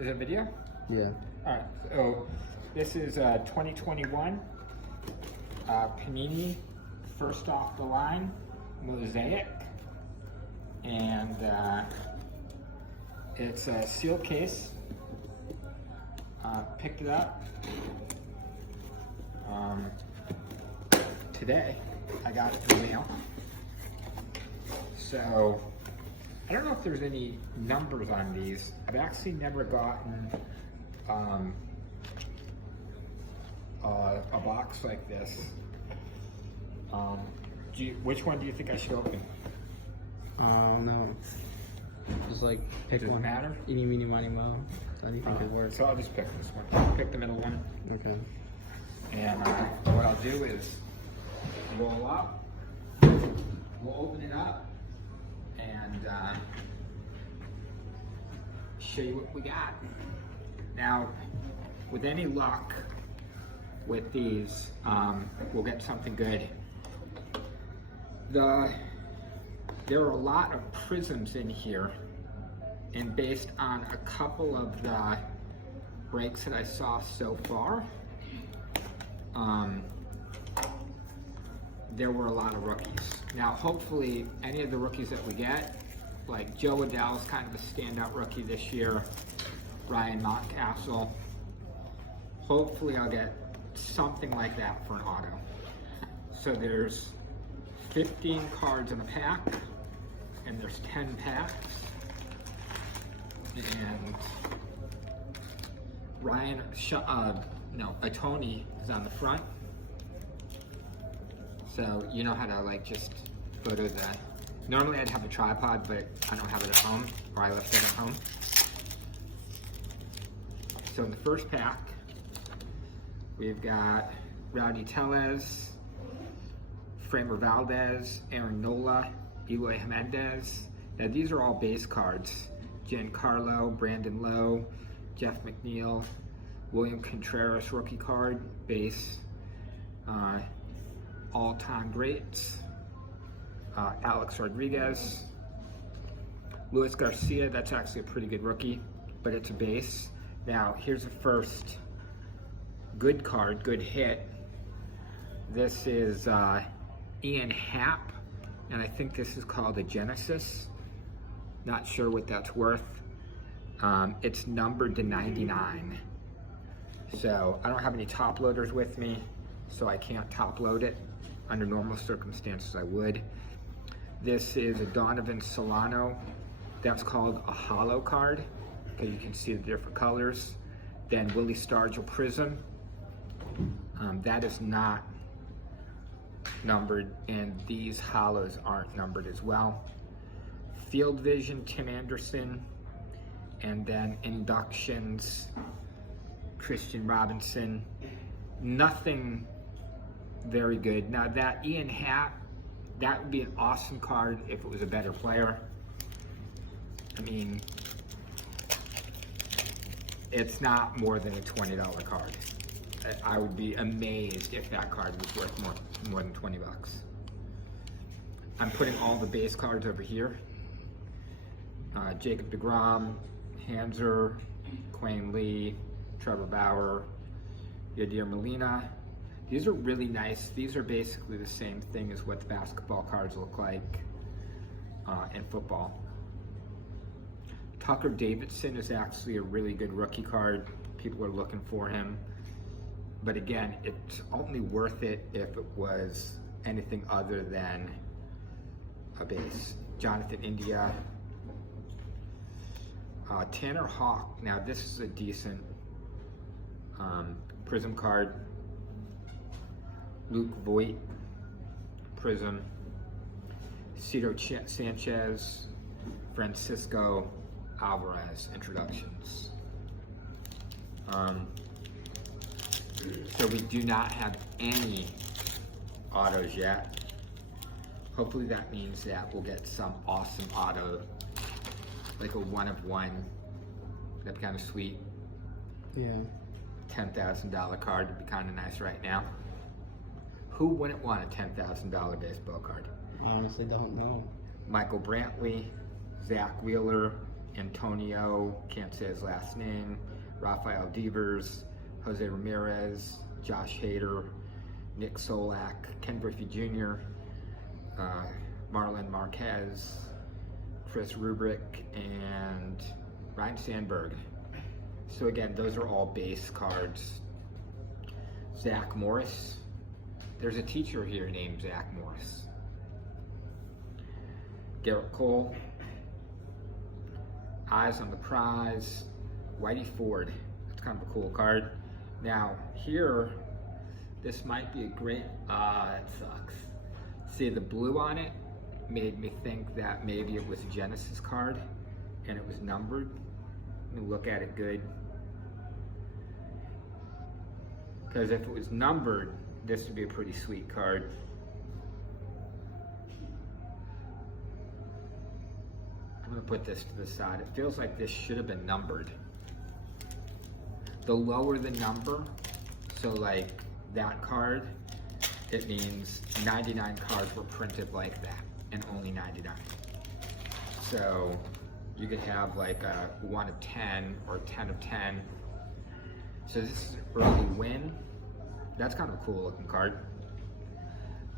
Is it video? Yeah. Alright, so this is 2021 Panini first off the line Mosaic, and it's a sealed case. Picked it up today. I got it in the mail. So I don't know if there's any numbers on these. I've actually never gotten a box like this. Which one do you think I should open? No. Just like pick Does one. It matter? Eeny, meeny, miny, mo. That do you think could work? So I'll just pick this one. I'll pick the middle one. Okay. And what I'll do is roll up. We'll open it up and show you what we got. Now, with any luck with these, we'll get something good. There are a lot of prisms in here, and based on a couple of the breaks that I saw so far, there were a lot of rookies. Now, hopefully, any of the rookies that we get, like Joe Adell is kind of a standout rookie this year, Ryan Mountcastle, hopefully I'll get something like that for an auto. So there's 15 cards in a pack, and there's 10 packs. And Tony is on the front. So you know how to like just photo that. Normally I'd have a tripod, but I don't have it at home, or I left it at home. So in the first pack, we've got Rowdy Tellez, Framer Valdez, Aaron Nola, Eloy Jimenez. Now these are all base cards. Giancarlo, Brandon Lowe, Jeff McNeil, William Contreras rookie card, base. All-time greats. Alex Rodriguez. Luis Garcia, that's actually a pretty good rookie, but it's a base. Now, here's the first good card, good hit. This is Ian Happ, and I think this is called a Genesis. Not sure what that's worth. It's numbered to 99. So I don't have any top loaders with me, so I can't top load it. Under normal circumstances, I would. This is a Donovan Solano. That's called a hollow card, because you can see the different colors. Then Willie Stargell Prism. That is not numbered, and these hollows aren't numbered as well. Field Vision, Tim Anderson, and then inductions, Christian Robinson. Nothing very good. Now that Ian Happ, that would be an awesome card if it was a better player. I mean, it's not more than a $20 card. I would be amazed if that card was worth more than 20 bucks. I'm putting all the base cards over here. Jacob deGrom, Hanser, Quayne Lee, Trevor Bauer, Yadier Molina. These are really nice. These are basically the same thing as what the basketball cards look like in football. Tucker Davidson is actually a really good rookie card. People are looking for him. But again, it's only worth it if it was anything other than a base. Jonathan India. Tanner Hawk. Now this is a decent prism card. Luke Voigt, prism. Cito Sanchez, Francisco Alvarez, introductions. So we do not have any autos yet. Hopefully that means that we'll get some awesome auto, like a 1-of-1. That'd be kind of sweet. Yeah. $10,000 card would be kind of nice right now. Who wouldn't want a $10,000 baseball card? I honestly don't know. Michael Brantley, Zach Wheeler, Antonio, can't say his last name, Rafael Devers, Jose Ramirez, Josh Hader, Nick Solak, Ken Griffey Jr., Marlon Marquez, Chris Rubrick, and Ryan Sandberg. So again, those are all base cards. Zach Morris. There's a teacher here named Zach Morris. Garrett Cole. Eyes on the Prize. Whitey Ford. That's kind of a cool card. Now, here, this might be a great, that sucks. See, the blue on it made me think that maybe it was a Genesis card and it was numbered. Let me look at it good. Because if it was numbered, this would be a pretty sweet card. I'm gonna put this to the side. It feels like this should have been numbered. The lower the number, so like that card, it means 99 cards were printed like that, and only 99. So you could have like a 1 of 10 or 10 of 10. So this is an early win. That's kind of a cool looking card.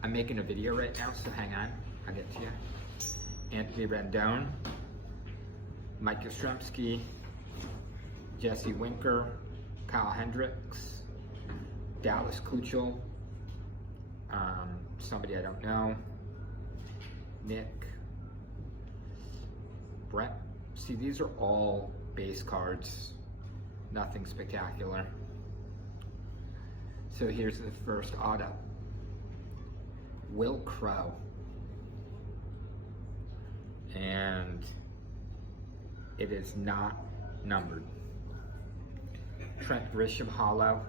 I'm making a video right now, so hang on, I'll get to you. Anthony Rendon, Mike Yastrzemski, Jesse Winker, Kyle Hendricks, Dallas Keuchel, somebody I don't know, Nick, Brett. See, these are all base cards, nothing spectacular. So here's the first auto. Will Crow. And it is not numbered. Trent Grisham Hollow.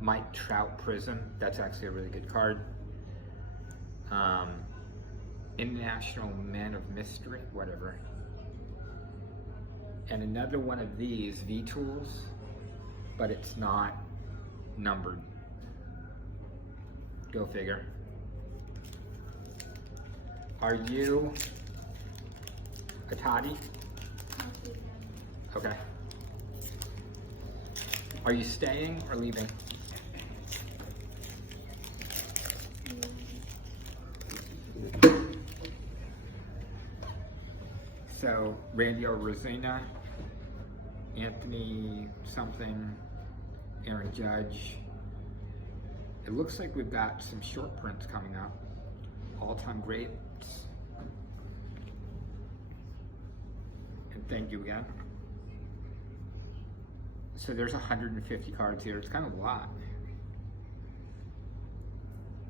Mike Trout Prism. That's actually a really good card. International Men of Mystery, whatever. And another one of these V-Tools, but it's not numbered. Go figure. Are you a Toddy? Okay. Are you staying or leaving? So, Randy Rosina, Anthony something, Aaron Judge. It looks like we've got some short prints coming up. All-time greats. And thank you again. So there's 150 cards here. It's kind of a lot.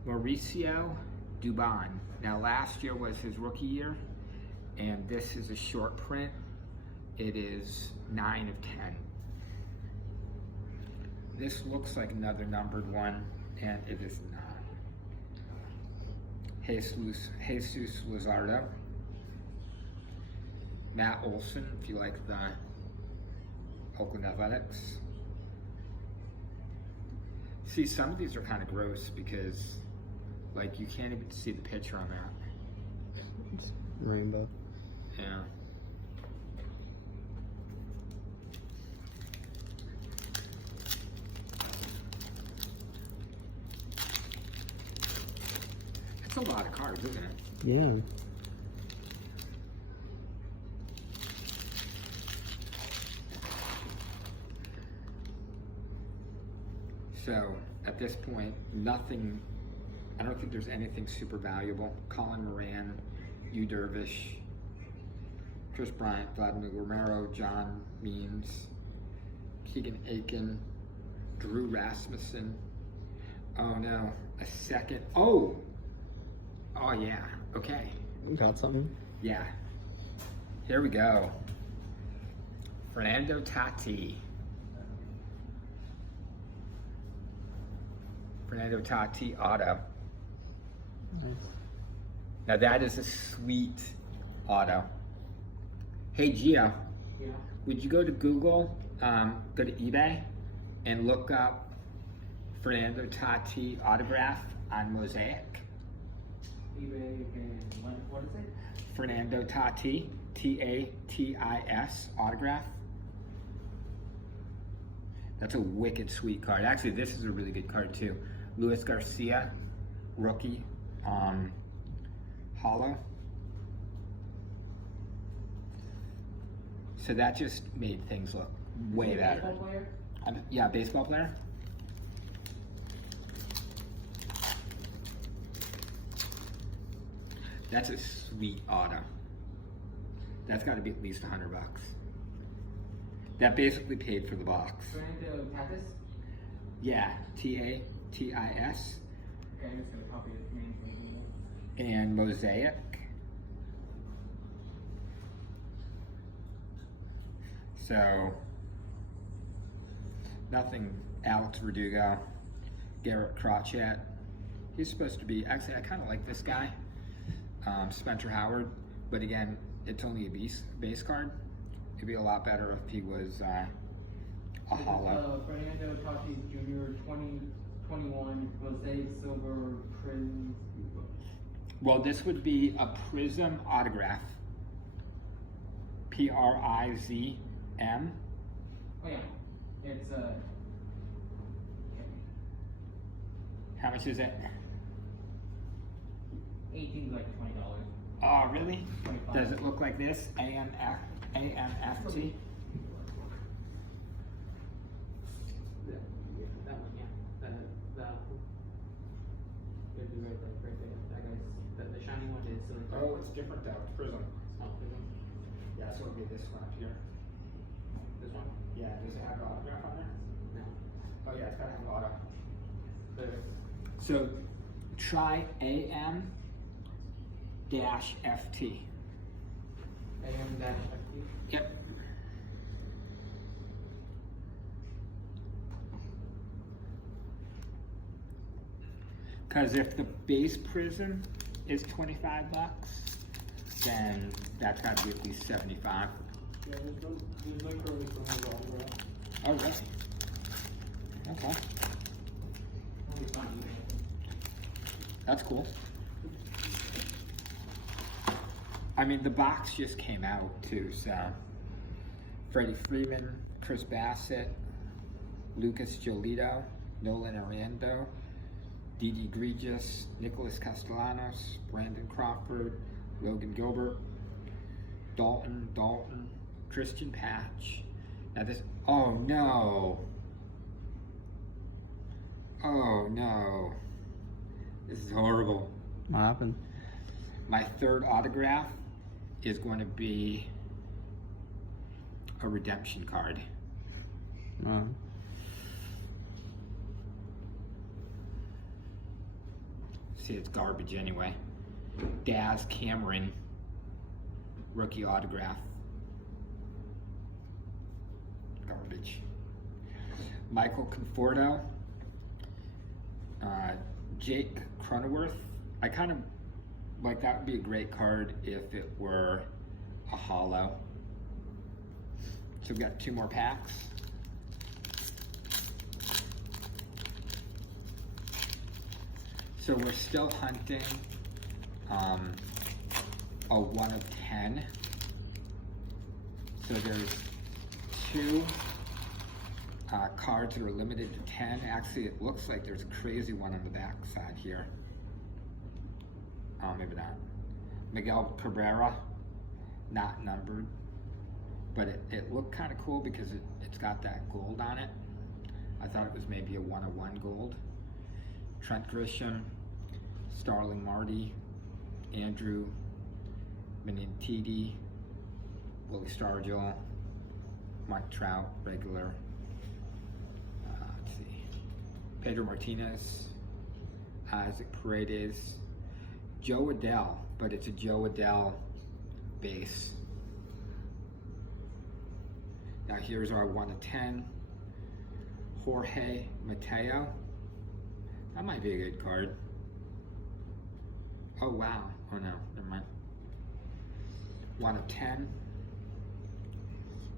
Mauricio Dubon. Now last year was his rookie year, and this is a short print. It is 9 of 10. This looks like another numbered one, and it is not. Jesus Luzardo. Matt Olson, if you like the Oakland Athletics. See, some of these are kind of gross because, like, you can't even see the picture on that. Rainbow. Yeah. That's a lot of cards, isn't it? Yeah. So, at this point, nothing, I don't think there's anything super valuable. Colin Moran, Yu Dervish, Chris Bryant, Vladimir Romero, John Means, Keegan Aiken, Drew Rasmussen. Oh no, a second. Oh yeah, okay. Got something? Yeah. Here we go. Fernando Tatis. Fernando Tatis auto. Nice. Now that is a sweet auto. Hey Gio, Yeah. would you go to Google, go to eBay, and look up Fernando Tatis autograph on Mosaic? eBay and what is it? Fernando Tatis, Tatis autograph. That's a wicked sweet card. Actually, this is a really good card too. Luis Garcia, rookie, hollow. So that just made things look way better. Baseball player? Yeah, baseball player. That's a sweet auto. That's got to be at least $100. That basically paid for the box. Fernando Tatis? Yeah, Tatis. Okay, I'm just gonna copy his name from Google. And Mosaic. So, nothing. Alex Verdugo, Garrett Crotchet. He's supposed to be, actually, I kind of like this guy. Spencer Howard, but again, it's only a base card. It'd be a lot better if he was a hollow. Fernando Tatis Jr. 2021 Mosaic Silver Prism. Well, this would be a Prism autograph. Prizm. Oh yeah, it's How much is it? 18 like $20. Oh, really? 25. Does it look like this? AMFT? That one, yeah. That it'd be right there. That guy's the shiny one is silver. Oh, it's different though. It's Prism. Oh, this one. Yeah, so it'll be this one up here. This one? Yeah, does it have an autograph on there? No. Oh yeah, it's got to have an auto. There. So try AM-FT. AM-FT. Yep. Because if the base Prism is $25, then that's got to be at least 75. Yeah, there's no curly from his autograph. Oh, really? Okay. Only fun. That's cool. I mean, the box just came out too, so Freddie Freeman, Chris Bassett, Lucas Giolito, Nolan Arando, Didi Gregis, Nicholas Castellanos, Brandon Crawford, Logan Gilbert, Dalton, Christian Patch. Now this, oh no. Oh no. This is horrible. What happened? My third autograph is going to be a redemption card. See, it's garbage anyway. Daz Cameron, rookie autograph. Garbage. Michael Conforto, Jake Cronenworth. I kind of like that would be a great card if it were a hollow. So we've got 2 more packs. So we're still hunting a 1 of 10. So there's 2 cards that are limited to 10. Actually, it looks like there's a crazy one on the back side here. Maybe not. Miguel Cabrera, not numbered. But it looked kind of cool because it's got that gold on it. I thought it was maybe a 1 of 1 gold. Trent Grisham, Starling Marty, Andrew Benintendi, Willie Stargell, Mike Trout, regular. Let's see. Pedro Martinez, Isaac Paredes, Joe Adell, but it's a Joe Adell base. Now here's our 1 of 10. Jorge Mateo. That might be a good card. Oh wow. Oh no, never mind. 1 of 10.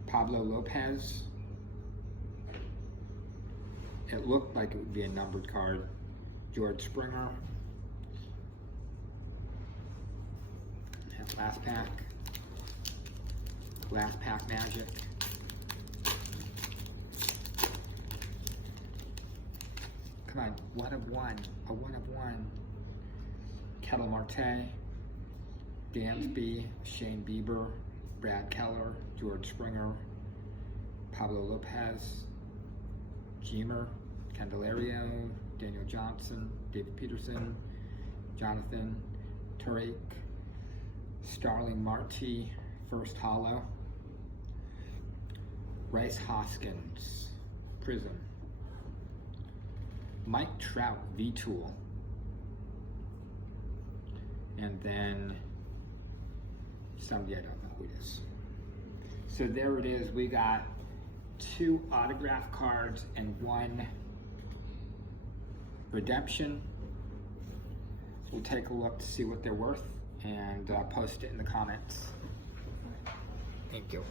Pablo Lopez. It looked like it would be a numbered card. George Springer. And last pack. Last pack magic. Come on, 1 of 1, a 1 of 1. Ketel Marte, Dansby, Shane Bieber, Brad Keller, George Springer, Pablo Lopez, Jemer, Candelario, Daniel Johnson, David Peterson, Jonathan Turek, Starling Marte, first hollow, Rice Hoskins, Prism, Mike Trout, V-Tool, and then somebody I don't know who it is. So there it is. We got 2 autograph cards and 1 redemption. We'll take a look to see what they're worth and post it in the comments. Thank you.